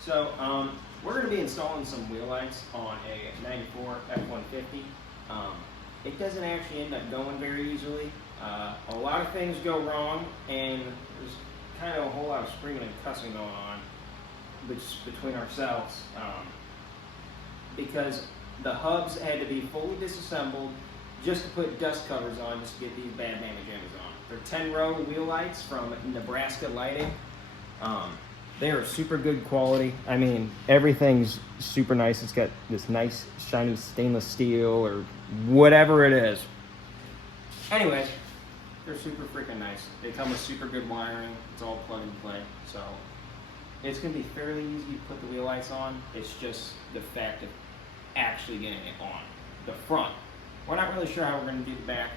So, we're going to be installing some wheel lights on a 94 F-150. It doesn't actually end up going very easily. A lot of things go wrong, and there's kind of a whole lot of screaming and cussing going on between ourselves, because the hubs had to be fully disassembled just to put dust covers on, just to get these bad mammy jammies on. They're 10-row wheel lights from Nebraska Lighting. They are super good quality. I mean, everything's super nice. It's got this nice shiny stainless steel or whatever it is. Anyways, they're super freaking nice. They come with super good wiring. It's all plug and play. So it's going to be fairly easy to put the wheel lights on. It's just the fact of actually getting it on the front. We're not really sure how we're going to do the back,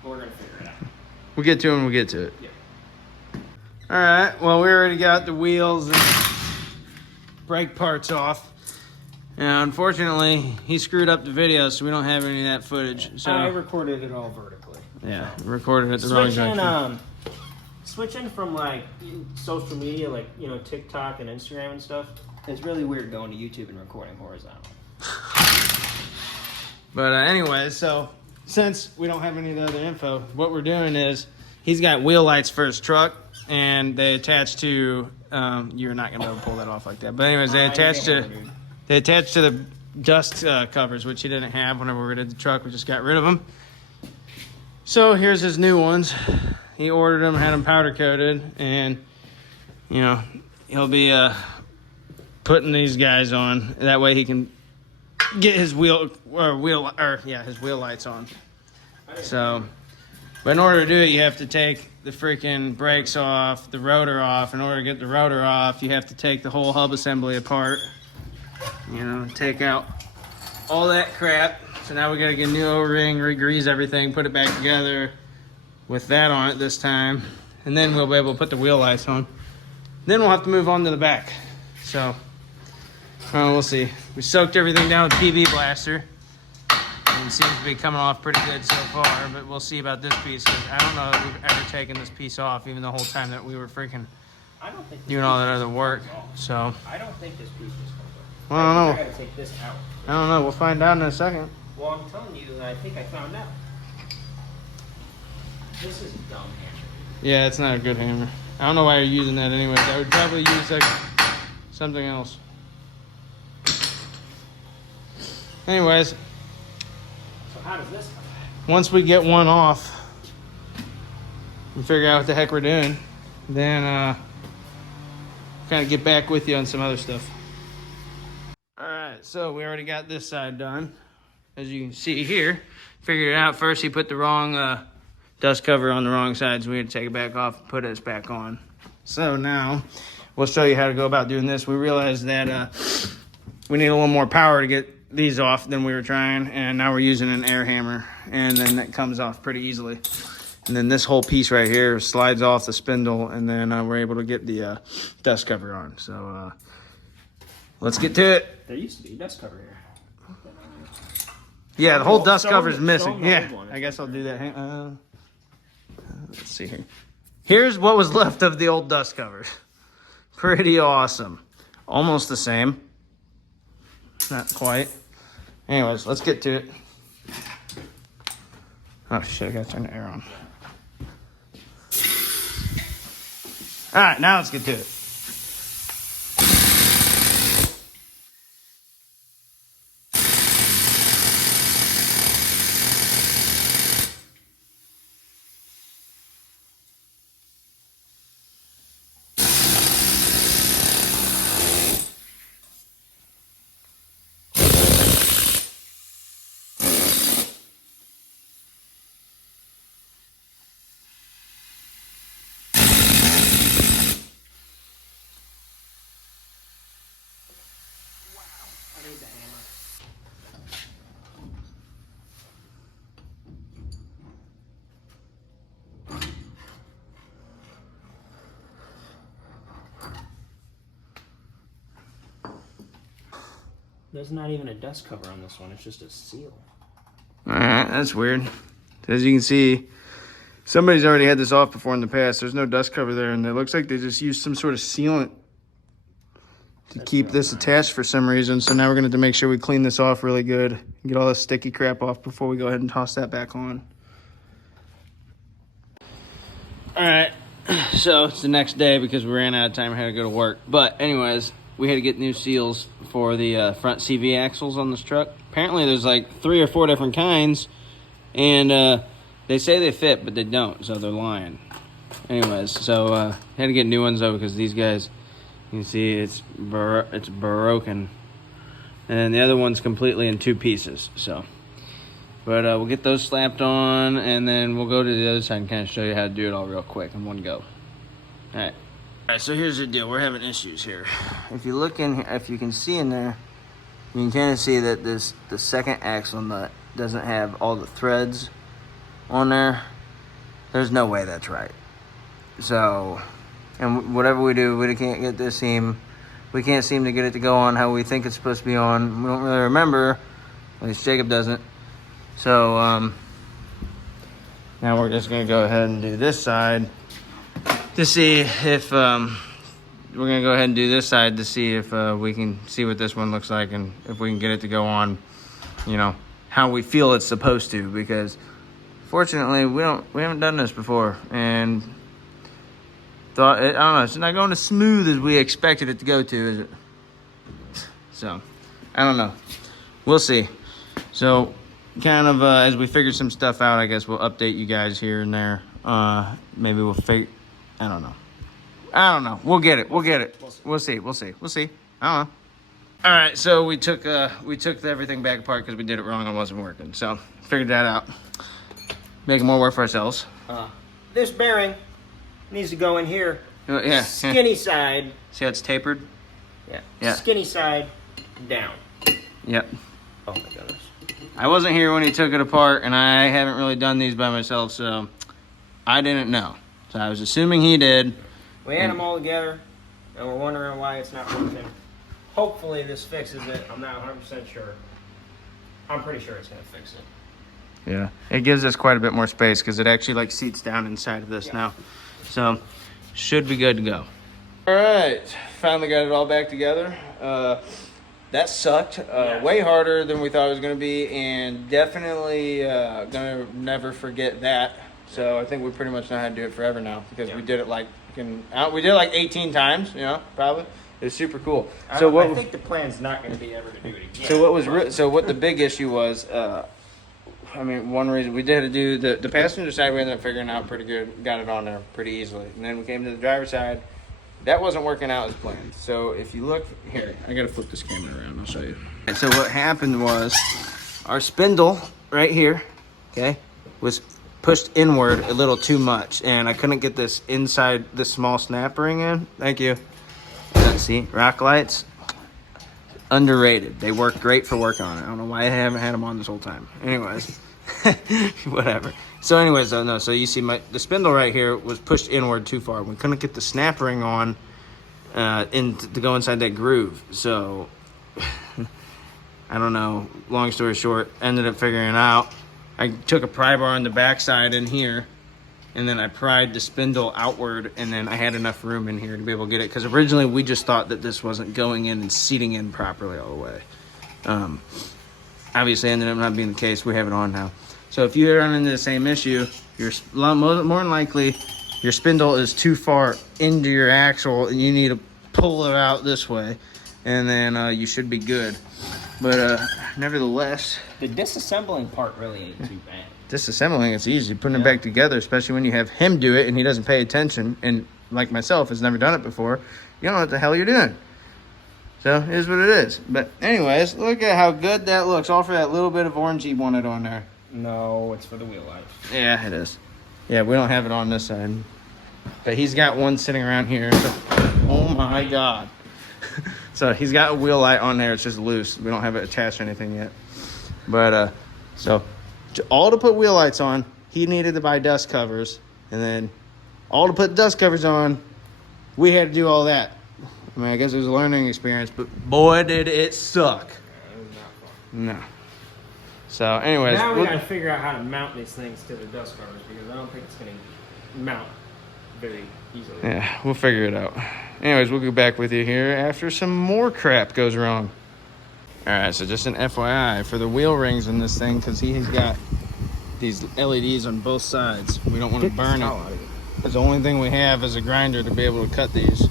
but we're going to figure it out. We'll get to it when we get to it. Yeah. All right, well, we already got the wheels and brake parts off. And unfortunately, he screwed up the video, so we don't have any of that footage. So I recorded it all vertically. Yeah, recorded it the wrong direction. Switching from like social media, like, you know, TikTok and Instagram and stuff, it's really weird going to YouTube and recording horizontal. But anyway, so since we don't have any of the other info, what we're doing is he's got wheel lights for his truck, and they attach to. You're not gonna be able to pull that off like that. But anyways, they attach to the dust covers, which he didn't have whenever we did the truck. We just got rid of them. So here's his new ones. He ordered them, had them powder coated, and you know he'll be putting these guys on. That way he can get his wheel lights on. So, but in order to do it, you have to take the freaking brakes off, the rotor off. In order to get the rotor off, you have to take the whole hub assembly apart. You know, take out all that crap. So now we got to get a new O-ring, re-grease everything, put it back together with that on it this time, and then we'll be able to put the wheel lights on. Then we'll have to move on to the back. So, we'll see. We soaked everything down with PV Blaster, and it seems to be coming off pretty good so far, but we'll see about this piece, because I don't know that we've ever taken this piece off, even the whole time that we were freaking doing all that other work. So I don't think this piece is going to work. Well, I don't know. I gotta take this out. I don't know. We'll find out in a second. Well, I'm telling you, I think I found out. This is a dumb hammer. Yeah, it's not a good hammer. I don't know why you're using that anyways. I would probably use like something else. Anyways, So how does this come back? once we get one off and figure out what the heck we're doing, then kind of get back with you on some other stuff. All right, so we already got this side done. As you can see here, figured it out. First, he put the wrong dust cover on the wrong side, so we had to take it back off and put it back on. So now we'll show you how to go about doing this. We realized that we need a little more power to get these off than we were trying, and now we're using an air hammer, and then that comes off pretty easily. And then this whole piece right here slides off the spindle, and then we're able to get the dust cover on. So let's get to it. There used to be a dust cover here. Yeah, the whole dust cover is missing. Yeah, I guess I'll do that. Let's see here. Here's what was left of the old dust covers. Pretty awesome. Almost the same. Not quite. Anyways, let's get to it. Oh shit, I gotta turn the air on. All right, now let's get to it. There's not even a dust cover on this one. It's just a seal. All right, that's weird. As you can see, somebody's already had this off before in the past. There's no dust cover there, and it looks like they just used some sort of sealant to keep this attached for some reason. So now we're going to have to make sure we clean this off really good. Get all this sticky crap off before we go ahead and toss that back on. All right, so it's the next day because we ran out of time. I had to go to work. But anyways, we had to get new seals for the front CV axles on this truck. Apparently there's like 3 or 4 different kinds, and they say they fit, but they don't, so they're lying. Anyways, so had to get new ones though because these guys, you can see it's broken, and the other one's completely in 2 pieces. So, but we'll get those slapped on, and then we'll go to the other side and kind of show you how to do it all real quick in one go. All right. All right. So here's the deal. We're having issues here. If you look in here, if you can see in there, you can kind of see that the second axle nut doesn't have all the threads on there. There's no way that's right. So, and whatever we do, we can't get this seam. We can't seem to get it to go on how we think it's supposed to be on. We don't really remember. At least Jacob doesn't. So, now we're just going to go ahead and do this side to see if, we're going to go ahead and do this side to see if we can see what this one looks like and if we can get it to go on, you know, how we feel it's supposed to. Because, fortunately, we haven't done this before, and I don't know, it's not going as smooth as we expected it to go to, is it? So, I don't know. We'll see. So, kind of as we figure some stuff out, I guess we'll update you guys here and there. Maybe we'll I don't know. We'll get it. We'll see. I don't know. All right, so we took everything back apart because we did it wrong and it wasn't working. So, figured that out. Making more work for ourselves. This bearing needs to go in here. Yeah. Skinny side. See how it's tapered? Yeah. Skinny side down. Yep. Oh my goodness. I wasn't here when he took it apart, and I haven't really done these by myself, so I didn't know. So I was assuming he did. We had them all together, and we're wondering why it's not working. Hopefully this fixes it. I'm not 100% sure. I'm pretty sure it's going to fix it. Yeah. It gives us quite a bit more space because it actually like seats down inside of this now. So should be good to go. All right. Finally got it all back together. That sucked. Way harder than we thought it was going to be, and definitely going to never forget that. So I think we pretty much know how to do it forever now because we did it like 18 times, you know, probably. It was super cool. I think the plan's not going to be ever to do it again. So what the big issue was, I mean, one reason we did do the passenger side, we ended up figuring out pretty good, got it on there pretty easily. And then we came to the driver's side. That wasn't working out as planned. So if you look here, I gotta flip this camera around, I'll show you. And so what happened was our spindle right here, okay, was pushed inward a little too much, and I couldn't get this inside the small snap ring in. Thank you. See, rock lights, underrated. They work great for work on it. I don't know why I haven't had them on this whole time. Anyways, whatever. So anyways, so you see the spindle right here was pushed inward too far. We couldn't get the snap ring on to go inside that groove. So I don't know. Long story short, ended up figuring it out. I took a pry bar on the backside in here, and then I pried the spindle outward, and then I had enough room in here to be able to get it. Because originally we just thought that this wasn't going in and seating in properly all the way. Obviously ended up not being the case. We have it on now. So if you run into the same issue, you're more than likely your spindle is too far into your axle, and you need to pull it out this way, and then you should be good. But nevertheless, the disassembling part really ain't too bad. Disassembling, it's easy. Putting it back together, especially when you have him do it and he doesn't pay attention, and like myself has never done it before, you don't know what the hell you're doing. So it is what it is. But anyways, look at how good that looks, all for that little bit of orange he wanted on there. No, it's for the wheel lights. Yeah, it is. Yeah, we don't have it on this side, but he's got one sitting around here. So, oh my god. So he's got a wheel light on there. It's just loose. We don't have it attached or anything yet. But so all to put wheel lights on, he needed to buy dust covers, and then all to put dust covers on, we had to do all that. I mean, I guess it was a learning experience, but boy, did it suck. Yeah, it was not fun. No. So, anyways, now we gotta figure out how to mount these things to the dust covers, because I don't think it's gonna mount very easily. Yeah, we'll figure it out. Anyways, we'll go back with you here after some more crap goes wrong. All right, so just an FYI for the wheel rings in this thing, because he has got these LEDs on both sides. We don't want to burn it. Because the only thing we have is a grinder to be able to cut these.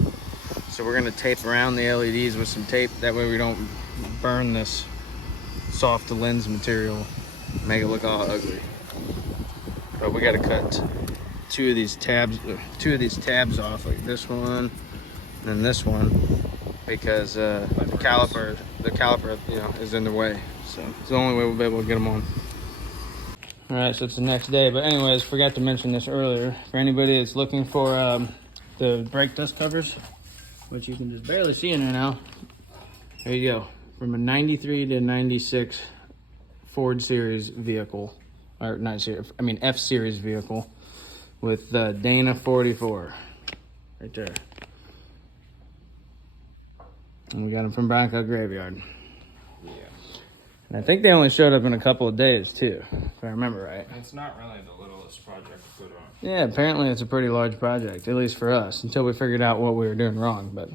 So we're going to tape around the LEDs with some tape. That way we don't burn this soft lens material, make it look all ugly. But we got to cut two of these tabs off, like this one and this one, because the caliper, is in the way. So it's the only way we'll be able to get them on. All right, so it's the next day. But anyways, forgot to mention this earlier. For anybody that's looking for the brake dust covers, which you can just barely see in there now. There you go. From a 93 to 96 Ford Series vehicle, or not series, I mean F-Series vehicle with the Dana 44 right there. And we got them from Bronco Graveyard. Yeah. And I think they only showed up in a couple of days too, if I remember right. It's not really the littlest project to put on. Yeah, apparently it's a pretty large project, at least for us, until we figured out what we were doing wrong. But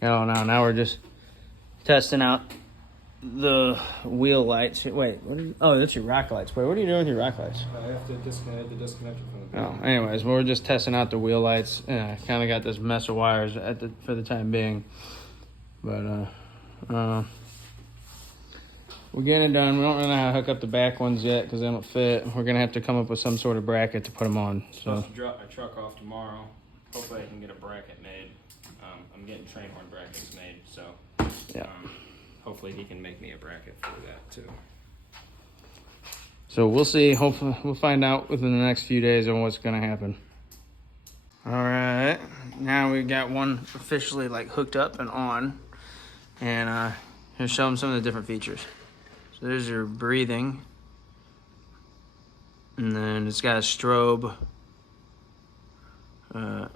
now we're just testing out the wheel lights. Wait, oh, that's your rock lights. Wait, what are you doing with your rock lights? I have to disconnect from the Oh, anyways, we're just testing out the wheel lights. I kind of got this mess of wires for the time being. But we're getting it done. We don't really know how to hook up the back ones yet because they don't fit. We're going to have to come up with some sort of bracket to put them on. So supposed to drop my truck off tomorrow. Hopefully I can get a bracket made. I'm getting train horn brackets made, so yeah. Hopefully he can make me a bracket for that too. So we'll see. Hopefully we'll find out within the next few days on what's going to happen. All right, now we got one officially like hooked up and on, and here, show them some of the different features. So there's your breathing, and then it's got a strobe, and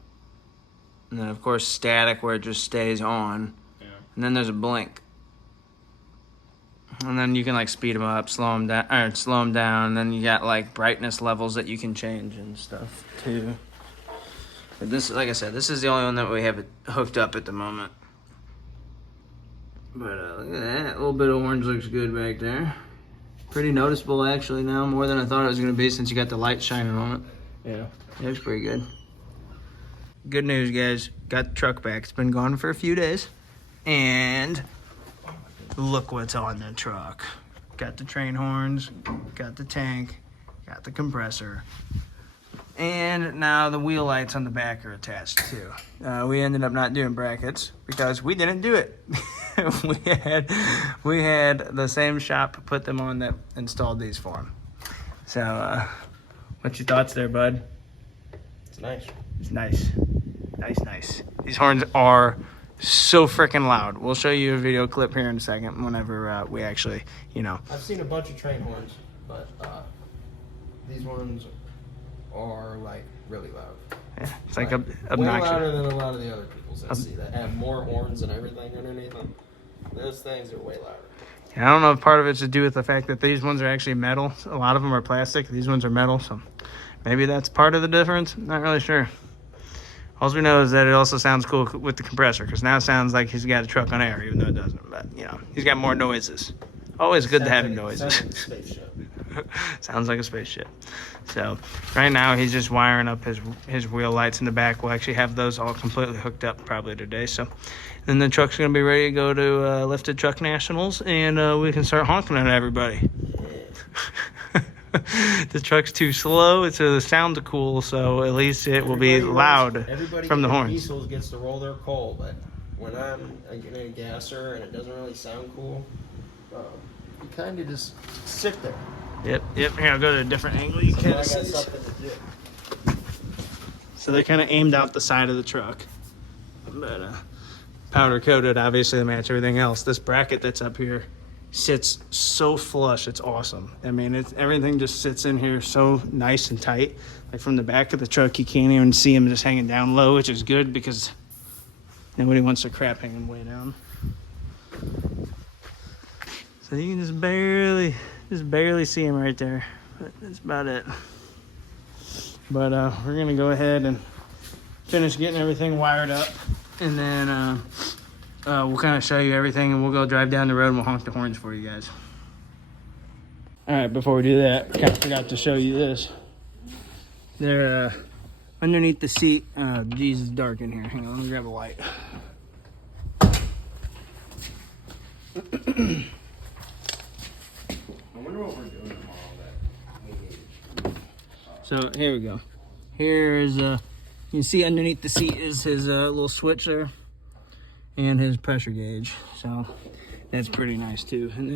then of course static where it just stays on, Yeah. and then there's a blink. And then you can like speed them up, slow them down, and then you got like brightness levels that you can change and stuff too. But this, like I said, this is the only one that we have it hooked up at the moment. But look at that, a little bit of orange looks good back there. Pretty noticeable actually now, more than I thought it was gonna be since you got the light shining on it. Yeah. It looks pretty good. Good news, guys, got the truck back. It's been gone for a few days. And look what's on the truck. Got the train horns, got the tank, got the compressor. And now the wheel lights on the back are attached too. We ended up not doing brackets because we didn't do it. we had the same shop put them on that installed these for them. So, what's your thoughts there, bud? It's nice. It's nice. Nice. These horns are so freaking loud. We'll show you a video clip here in a second whenever we actually, I've seen a bunch of train horns, but these ones are like really loud. Yeah, it's like Way obnoxious. louder than a lot of the other people's I see that have more horns and everything underneath them. Those things are way louder. I don't know if part of it's to do with the fact that these ones are actually metal. A lot of them are plastic. These ones are metal, so maybe that's part of the difference. Not really sure. All we know is that it also sounds cool with the compressor, because now it sounds like he's got a truck on air, even though it doesn't. But, he's got more noises. Always good to have noises. Sounds like a spaceship. Sounds like a spaceship. So right now he's just wiring up his wheel lights in the back. We'll actually have those all completely hooked up probably today. So then the truck's going to be ready to go to Lifted Truck Nationals, and we can start honking at everybody. The truck's too slow, so the sound's cool, so at least it will be loud from the horns. Diesels gets to roll their coal, but when I'm in a gasser and it doesn't really sound cool, you kind of just sit there. Yep. Here, I'll go to a different angle. You So can't I got see. something to do. So they're kind of aimed out the side of the truck, but powder coated, obviously, to match everything else. This bracket that's up here sits so flush, it's awesome. I mean, everything just sits in here so nice and tight. Like from the back of the truck, you can't even see them just hanging down low, which is good because nobody wants their crap hanging way down. So you can just barely see him right there, but that's about it. But we're gonna go ahead and finish getting everything wired up, and then we'll kind of show you everything, and we'll go drive down the road and we'll honk the horns for you guys. All right, before we do that, kind of forgot to show you this. They're underneath the seat. Geez, it's dark in here. Hang on, let me grab a light. I wonder what we're doing tomorrow that we need. So here we go. Here's you can see underneath the seat is his little switch there, and his pressure gauge. So that's pretty nice too. And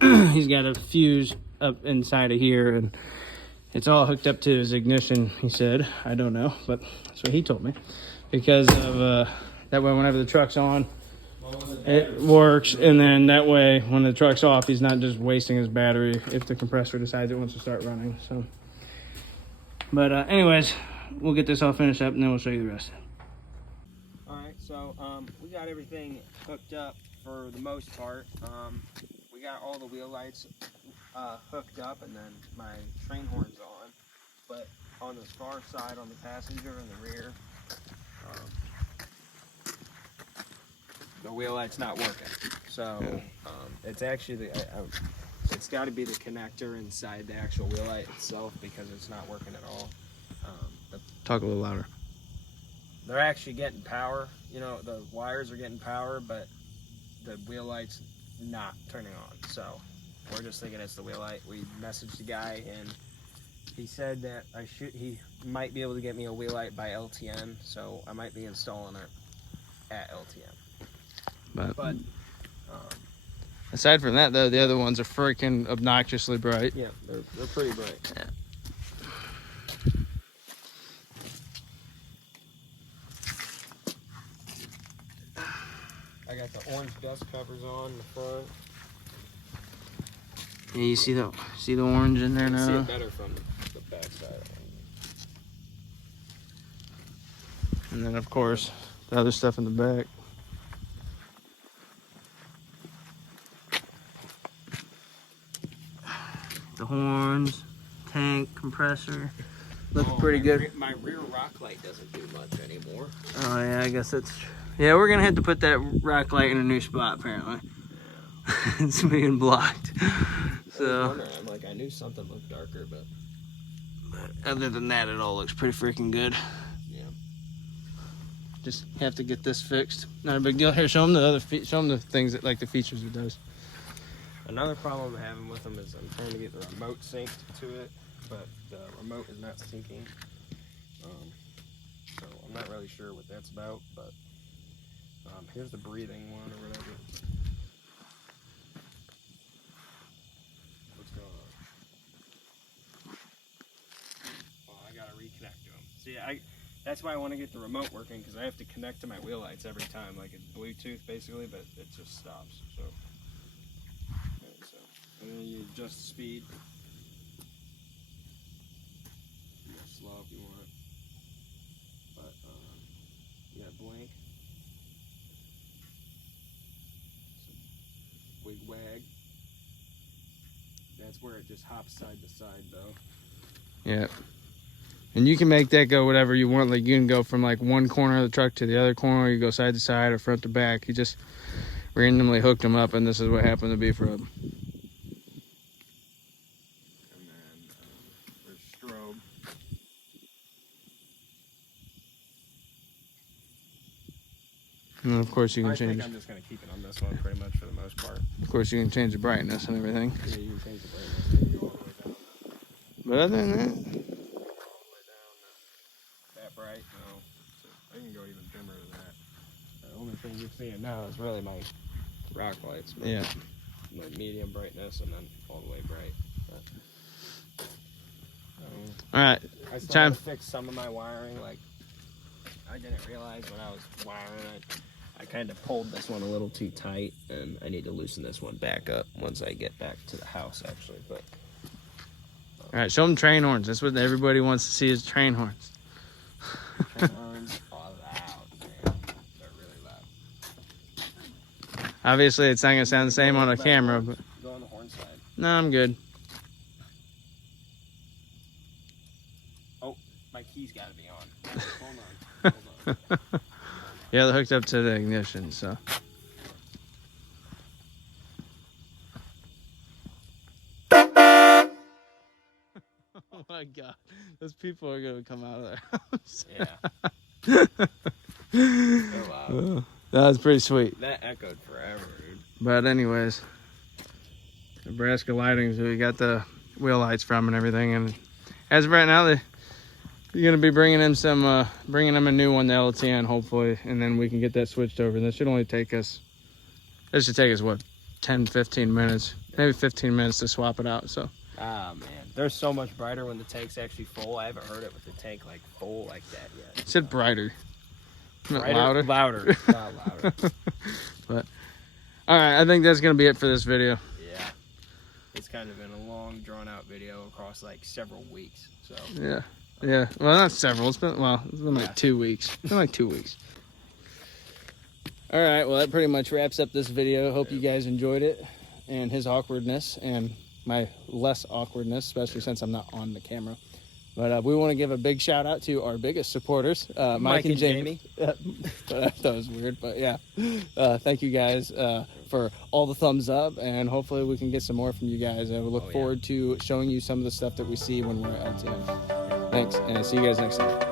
then he's got a fuse up inside of here, and it's all hooked up to his ignition. He said, I don't know, but that's what he told me, because of that way whenever the truck's on, it works, and then that way when the truck's off, he's not just wasting his battery if the compressor decides it wants to start running. So, but anyways, we'll get this all finished up and then we'll show you the rest. All right, so we got everything hooked up for the most part. We got all the wheel lights hooked up, and then my train horn's on. But on the far side, on the passenger and the rear, the wheel light's not working. So it's actually it's got to be the connector inside the actual wheel light itself, because it's not working at all. Talk a little louder. They're actually getting power. You know, the wires are getting power, but the wheel light's not turning on. So we're just thinking it's the wheel light. We messaged the guy, and he said that he might be able to get me a wheel light by LTN. So I might be installing it at LTN. But aside from that, though, the other ones are freaking obnoxiously bright. yeah, they're pretty bright. Yeah. I got the orange dust covers on the front. Yeah, you see the orange in there You can see now. it better from the back side. And then of course the other stuff in the back. The horns, tank, compressor. Looks pretty good. My rear rock light doesn't do much anymore. Oh yeah, I guess that's. Yeah, we're gonna have to put that rock light in a new spot apparently. Yeah. It's being blocked. So. I'm like, I knew something looked darker, but Other than that, it all looks pretty freaking good. yeah. Just have to get this fixed. Not a big deal. Here, show them the show them the things that, like, the features it does. Another problem I'm having with them is I'm trying to get the remote synced to it, but the remote is not syncing. So I'm not really sure what that's about, but here's the breathing one or whatever. What's going on? Oh, I gotta reconnect to them. See, that's why I want to get the remote working, because I have to connect to my wheel lights every time, like it's Bluetooth basically, but it just stops. So. And then you adjust speed. You go slow if you want. But you got blank. So, wig wag. That's where it just hops side to side though. Yeah. And you can make that go whatever you want. Like, you can go from like one corner of the truck to the other corner. You go side to side or front to back. You just randomly hooked them up, and this is what happened to be for them. And of course you can change. I'm just gonna keep it on this one pretty much for the most part. Of course you can change the brightness and everything. Yeah, you can change the brightness. Maybe go all the way down. But other than that, All the way down. That bright? No. So I can go even dimmer than that. The only thing you're seeing now is really my rock lights. yeah. My medium brightness and then all the way bright. But, All right. I still Time. have to fix some of my wiring. Like, I didn't realize when I was wiring it, I kind of pulled this one a little too tight, and I need to loosen this one back up once I get back to the house, actually. But All right. Show them train horns. That's what everybody wants to see, is train horns. train horns are loud, man. They're really loud. Obviously, it's not gonna sound the same on a camera, but Go on the horn side. no, I'm good. Oh, my key's got to be on. Hold on. Hold on. Yeah, they're hooked up to the ignition, so. Oh my God, those people are gonna come out of their house. Yeah. Oh, wow. That was pretty sweet. That echoed forever, dude. But anyways, Nebraska Lighting, so we got the wheel lights from and everything, and as of right now, you're gonna be bringing them a new one, the LTN, hopefully, and then we can get that switched over. And this should only take us, what, 10, 15 minutes, maybe 15 minutes to swap it out. So. Ah, man. They're so much brighter when the tank's actually full. I haven't heard it with the tank like full like that yet. It said brighter. Brighter, Louder. Louder. Not louder. But all right, I think that's gonna be it for this video. Yeah. It's kind of been a long, drawn-out video across like several weeks. So. Yeah. Yeah. Well, not several. It's been like 2 weeks. It's been like 2 weeks. All right. Well, that pretty much wraps up this video. Hope you guys enjoyed it and his awkwardness and my less awkwardness, especially since I'm not on the camera. But we want to give a big shout out to our biggest supporters, Mike and Jamie. But I thought it was weird, but yeah. Thank you guys for all the thumbs up, and hopefully we can get some more from you guys. And we look forward to showing you some of the stuff that we see when we're at LTN. Thanks, and see you guys next time.